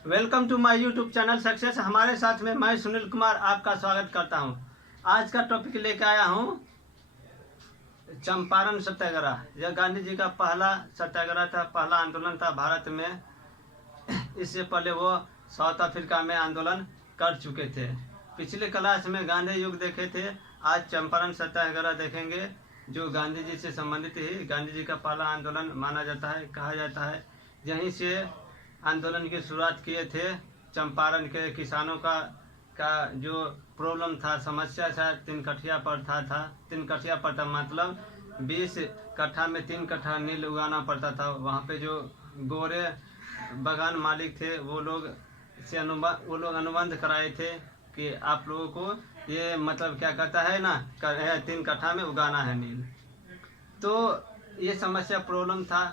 Welcome to my YouTube channel Success. हमारे साथ में मैं सुनील कुमार आपका स्वागत करता हूं। आज का टॉपिक लेकर आया हूं चंपारण सत्याग्रह। यह गांधी जी का पहला सत्याग्रह था, पहला आंदोलन था भारत में। इससे पहले वो साउथ अफ्रीका में आंदोलन कर चुके थे। पिछले क्लास में गांधी युग देखे थे, आज चंपारण सत्याग्रह देखेंगे जो गांधी जी से संबंधित ही गांधी जी का पहला आंदोलन माना जाता है, कहा जाता है। यहीं से आंदोलन की शुरुआत किए थे। चंपारण के किसानों का जो प्रॉब्लम था, समस्या था, 3 कठिया पर था 3 कठिया पर था, मतलब 20 कट्ठा में 3 कट्ठा नील उगाना पड़ता था। वहाँ पे जो गोरे बागान मालिक थे वो लोग अनुबंध कराए थे कि आप लोगों को ये मतलब क्या कहता है ना, 3 कट्ठा में उगाना है नील। तो ये समस्या प्रॉब्लम था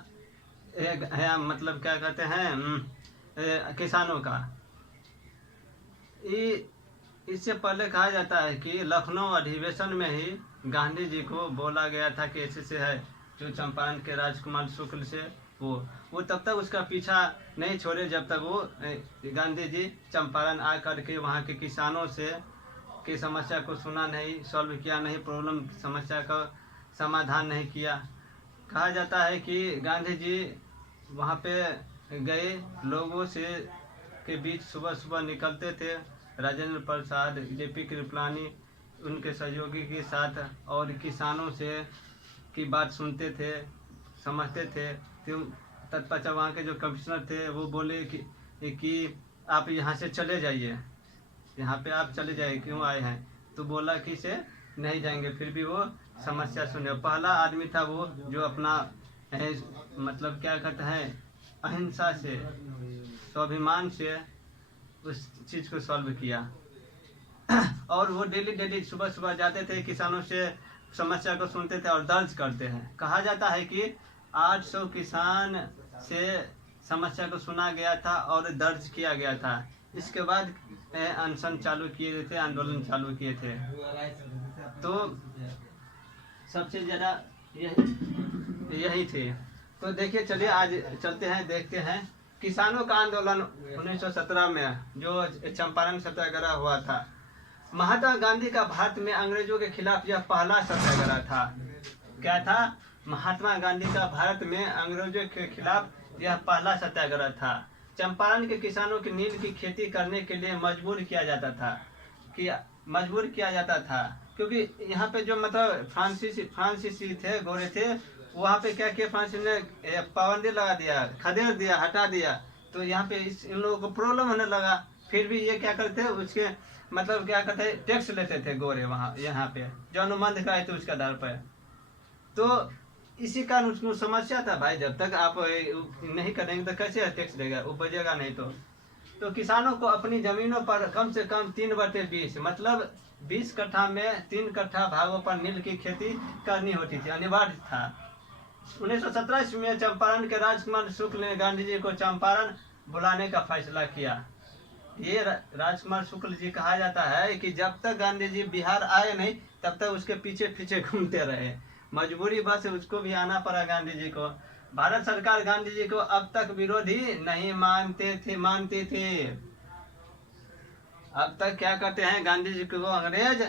है, मतलब क्या कहते हैं किसानों का। इससे पहले कहा जाता है कि लखनऊ अधिवेशन में ही गांधी जी को बोला गया था कि ऐसे से है जो चंपारण के राजकुमार शुक्ल से वो तब तक उसका पीछा नहीं छोड़े जब तक वो गांधी जी चंपारण आ करके वहाँ के किसानों से की समस्या को सुना नहीं, सॉल्व किया नहीं, प्रॉब्लम समस्या का समाधान नहीं किया। कहा जाता है कि गांधी जी वहाँ पे गए, लोगों से के बीच सुबह सुबह निकलते थे, राजेंद्र प्रसाद, जेपी कृपलानी उनके सहयोगी के साथ, और किसानों से की बात सुनते थे, समझते थे। तत्पश्चात वहाँ के जो कमिश्नर थे वो बोले कि आप यहाँ से चले जाइए, यहाँ पे आप चले जाइए, क्यों आए हैं? तो बोला कि से नहीं जाएंगे। फिर भी वो समस्या सुने। पहला आदमी था वो जो अपना मतलब क्या कहते हैं अहिंसा से, स्वाभिमान से उस चीज़ को सॉल्व किया। और वो डेली सुबह सुबह जाते थे, किसानों से समस्या को सुनते थे और दर्ज करते हैं। कहा जाता है कि 800 किसान से समस्या को सुना गया था और दर्ज किया गया था। इसके बाद अनशन चालू किए थे, आंदोलन चालू किए थे। तो सबसे ज़्यादा यही थे। तो देखिए, चलिए आज चलते हैं, देखते हैं किसानों का आंदोलन 1917 में जो चंपारण सत्याग्रह हुआ था। महात्मा गांधी का भारत में अंग्रेजों के खिलाफ यह पहला सत्याग्रह था। क्या था? महात्मा गांधी का भारत में अंग्रेजों के खिलाफ यह पहला सत्याग्रह था। चंपारण के किसानों की नील की खेती करने के लिए मजबूर किया जाता था, क्योंकि यहाँ पे जो मतलब फ्रांसीसी थे, गोरे थे, वहाँ पे क्या किया, फ्रांसीसी ने पाबंदी लगा दिया, खदेड़ दिया, हटा दिया। तो यहाँ पे इन लोगों को प्रॉब्लम होने लगा। फिर भी ये क्या करते, उसके मतलब क्या करते, टैक्स लेते थे गोरे वहाँ, यहाँ पे जो अनुबंध कराए थे उसके आधार पर। तो इसी कारण उसको समस्या था, भाई जब तक आप नहीं करेंगे तो कैसे टैक्स देगा, उपजेगा नहीं। तो किसानों को अपनी जमीनों पर कम से कम 3/20 मतलब 20 कट्ठा में 3 कट्ठा भागों पर नील की खेती करनी होती थी, अनिवार्य था। 1917 ईस्वी में चंपारण के राजकुमार शुक्ल ने गांधी जी को चंपारण बुलाने का फैसला किया। ये राजकुमार शुक्ल जी कहा जाता है कि जब तक गांधी जी बिहार आए नहीं तब तक उसके पीछे पीछे घूमते रहे। मजबूरी बस उसको भी आना पड़ा गांधी जी को। भारत सरकार गांधी जी को अब तक विरोधी नहीं मानती थी। अब तक क्या करते हैं, गांधी जी को अंग्रेज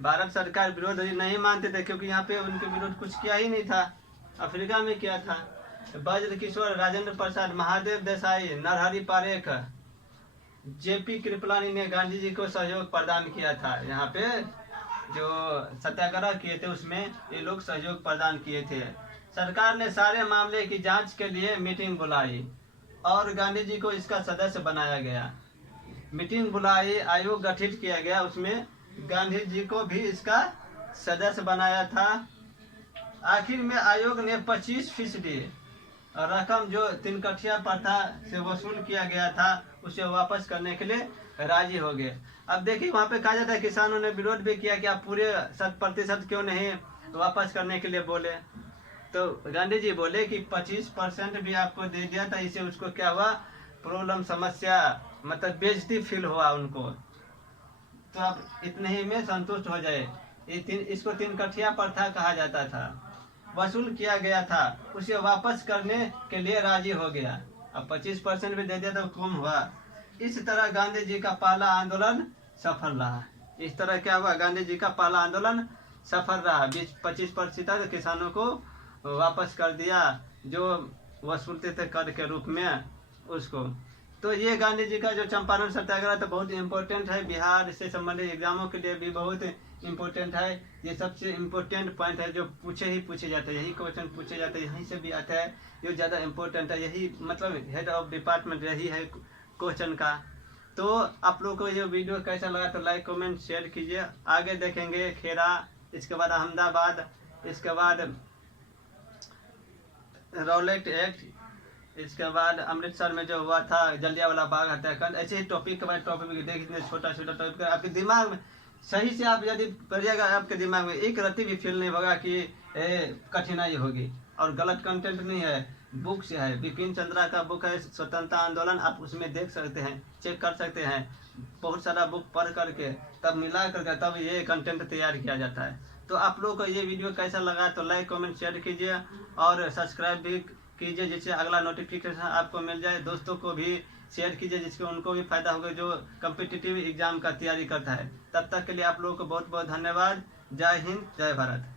भारत सरकार विरोधी नहीं मानते थे, क्योंकि यहाँ पे उनके विरोध कुछ किया ही नहीं था। अफ्रीका में किया था। ब्रज किशोर, राजेंद्र प्रसाद, महादेव देसाई, नरहरि पारेख, जेपी कृपलानी ने गांधी जी को सहयोग प्रदान किया था। यहाँ पे जो सत्याग्रह किए थे उसमें ये लोग सहयोग प्रदान किए थे। सरकार ने सारे मामले की जांच के लिए मीटिंग बुलाई और गांधी जी को इसका सदस्य बनाया गया। मीटिंग बुलाई, आयोग गठित किया गया, उसमें गांधी जी को भी इसका सदस्य बनाया था। आखिर में आयोग ने 25% रकम जो 3 कठिया पर था से वसूल किया गया था उसे वापस करने के लिए राजी हो गए। अब देखिए, वहाँ पे कहा जाता है किसानों ने विरोध भी किया कि आप पूरे 100% क्यों नहीं वापस करने के लिए बोले। तो गांधी जी बोले कि 25% भी आपको दे दिया था, इससे उसको क्या हुआ, प्रॉब्लम, समस्या, मतलब बेइज्जती फील हुआ उनको। तो अब इतने ही में संतुष्ट हो जाए। इसको 3 कठिया पर था कहा जाता था, वसूल किया गया था, उसे वापस करने के लिए राजी हो गया। अब 25% भी दे दिया तो कम हुआ। इस तरह गांधी जी का पहला आंदोलन सफल रहा। इस तरह क्या हुआ, गांधी जी का पहला आंदोलन सफल रहा। 20-25% किसानों को वापस कर दिया जो वसूलते थे कर के रूप में उसको। तो ये गांधी जी का जो चंपारण सत्याग्रह तो बहुत इम्पोर्टेंट है, बिहार से संबंधित एग्जामों के लिए भी बहुत इम्पोर्टेंट है। ये सबसे इम्पोर्टेंट पॉइंट है जो पूछे जाते हैं, यही क्वेश्चन पूछे जाते हैं, यहीं से भी आता है, ये ज़्यादा इम्पोर्टेंट है। यही मतलब हेड ऑफ डिपार्टमेंट यही है क्वेश्चन का। तो आप लोगों को ये वीडियो कैसा लगा तो लाइक कमेंट शेयर कीजिए। आगे देखेंगे खेरा, इसके बाद अहमदाबाद, इसके बाद रॉलेट एक्ट, इसके बाद अमृतसर में जो हुआ था जलियांवाला बाग हत्याकांड। ऐसे ही टॉपिक के बाद टॉपिक देखिए, छोटा छोटा टॉपिक आपके दिमाग में सही से आप यदि पढ़िएगा, आपके दिमाग में एक रत्ती भी फील नहीं होगा कि कठिनाई होगी। और गलत कंटेंट नहीं है, बुक से है, बिपिन चंद्रा का बुक है स्वतंत्रता आंदोलन, आप उसमें देख सकते हैं, चेक कर सकते हैं। बहुत सारा बुक पढ़ करके तब मिला करके तब ये कंटेंट तैयार किया जाता है। तो आप लोगों को ये वीडियो कैसा लगा तो लाइक कमेंट शेयर कीजिए और सब्सक्राइब भी कीजिए, जिससे अगला नोटिफिकेशन आपको मिल जाए। दोस्तों को भी शेयर कीजिए जिससे उनको भी फायदा होगा जो कम्पिटिटिव एग्जाम का तैयारी करता है। तब तक के लिए आप लोगों को बहुत बहुत धन्यवाद। जय हिंद, जय भारत।